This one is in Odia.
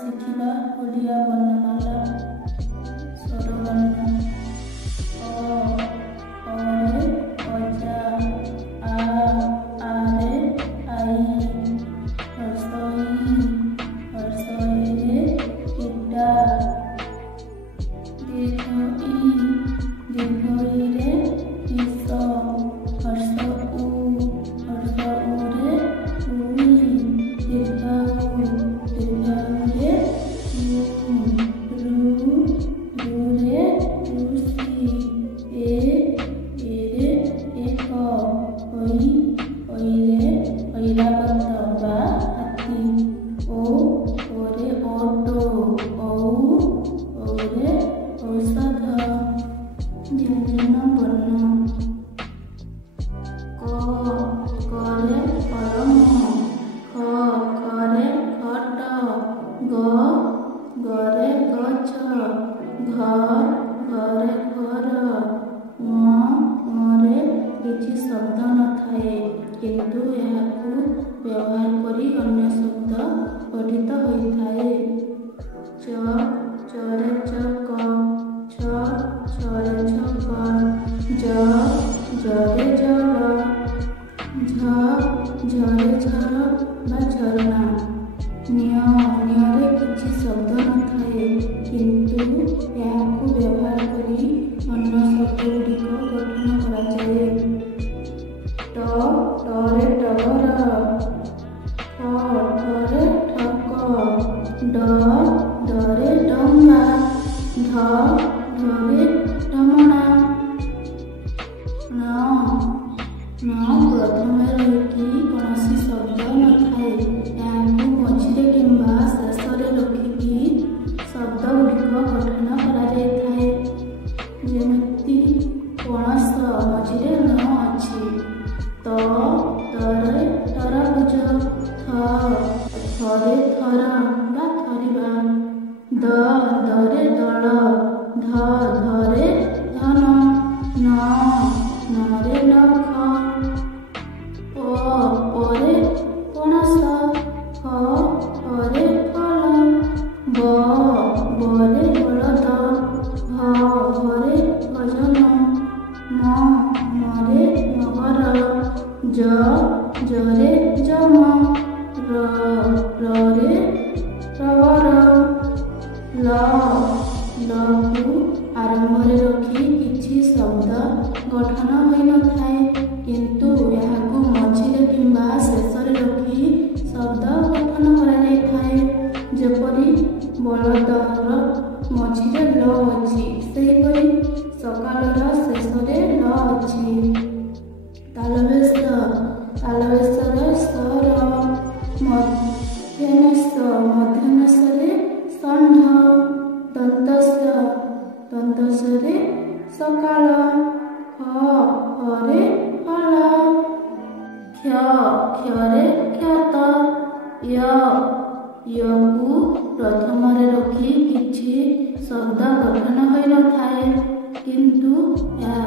ଶିଖିବା ଓଡ଼ିଆ ବର୍ଣ୍ଣମାଳା ସ୍ୱରବର୍ଣ୍ଣ ଅରେ ଅଜା, ଆରେ ଆଈ, ହର୍ଷଇରେ ଇଟା, ଦୀର୍ଘଇରେ ଇସ, ହର୍ଷଉରେ ଉଇ, ଦୀର୍ଘଉରେ ରୁରେ ଋଷି, ଏରେ ଏକ, ଐରେ ଐରାବତ ବା ହାତୀ, ଓରେ ଓଟ, ଔରେ ଔଷଧ। ବ୍ୟଞ୍ଜନ ବର୍ଣ୍ଣ କରେ କଲମ, ଖରେ ଖଟ, ଗରେ ଗଛ, ଘରେ ଘର, ରେ କିଛି ଶବ୍ଦ ନଥାଏ କିନ୍ତୁ ଏହାକୁ ବ୍ୟବହାର କରି ଅନ୍ୟ ଶବ୍ଦ ଗଠିତ ହୋଇଥାଏ। ଚରେ ଚକ, ଛରେ ଛକ, ଜରେ ଜଳ, ଝରେ ଝର ବା ଝରଣା। ନ୍ୟରେ କିଛି ଶବ୍ଦ ନଥାଏ କିନ୍ତୁ ଏହାକୁ ବ୍ୟବହାର କରି ଅନ୍ୟ ଶବ୍ଦଗୁଡ଼ିକ ଗଠନ କରାଯାଏ। ଟରେ ଟଗର, ଠରେ ଠକ, ଡରେ ଡଙ୍ଗା, ଢରେ ଢମଣା। ପ୍ରଥମେ ରହିକି କୌଣସି ଶବ୍ଦ ନଥାଏ, ଏହାକୁ ମଝିରେ କିମ୍ବା ଶେଷରେ ରଖିକି ଶବ୍ଦ ଗୁଡ଼ିକ ଗଠନ କରାଯାଇଥାଏ। ଯେମିତି ପଣସ ମଝିରେ ନ ଅଛି। ତରେ ତରଭୁଜ, ଥରେ ଥର ବା ଥରିବା, ଦରେ ଦଳ, ଧରେ ଧନ, ନରେ ନଖ, ପରେ ପଣସ, ଫରେ ଫଳ, ବରେ ବଳଦ, ଘରେ ଭଜନ, ମରେ ମଗର, ଜରେ ଯମ, ରରେ ରବର। ଲକୁ ଆରମ୍ଭରେ ରଖି କିଛି ଶବ୍ଦ ଗଠନ ହୋଇନଥାଏ କିନ୍ତୁ ଏହାକୁ ମଝିରେ କିମ୍ବା ଶେଷରେ ରଖି ଶବ୍ଦ ଗଠନ କରାଯାଇଥାଏ। ଯେପରି ବଳଦର ମଝିରେ ଲ ଅଛି, ସେହିପରି ସକାଳର ଶେଷରେ ଲ ଅଛି। ତାଲବେଶର ସ୍ୱର, ମଧ୍ୟାହ୍ନସରେ ଷଣ୍ଢ, ଦନ୍ତସରେ ସକାଳ, ଫରେ ଫଳ, କ୍ଷରେ କ୍ଷତ। ୟକୁ ପ୍ରଥମରେ ରଖି କିଛି ଶବ୍ଦ ଗଠନ ହୋଇନଥାଏ କିନ୍ତୁ ଏହା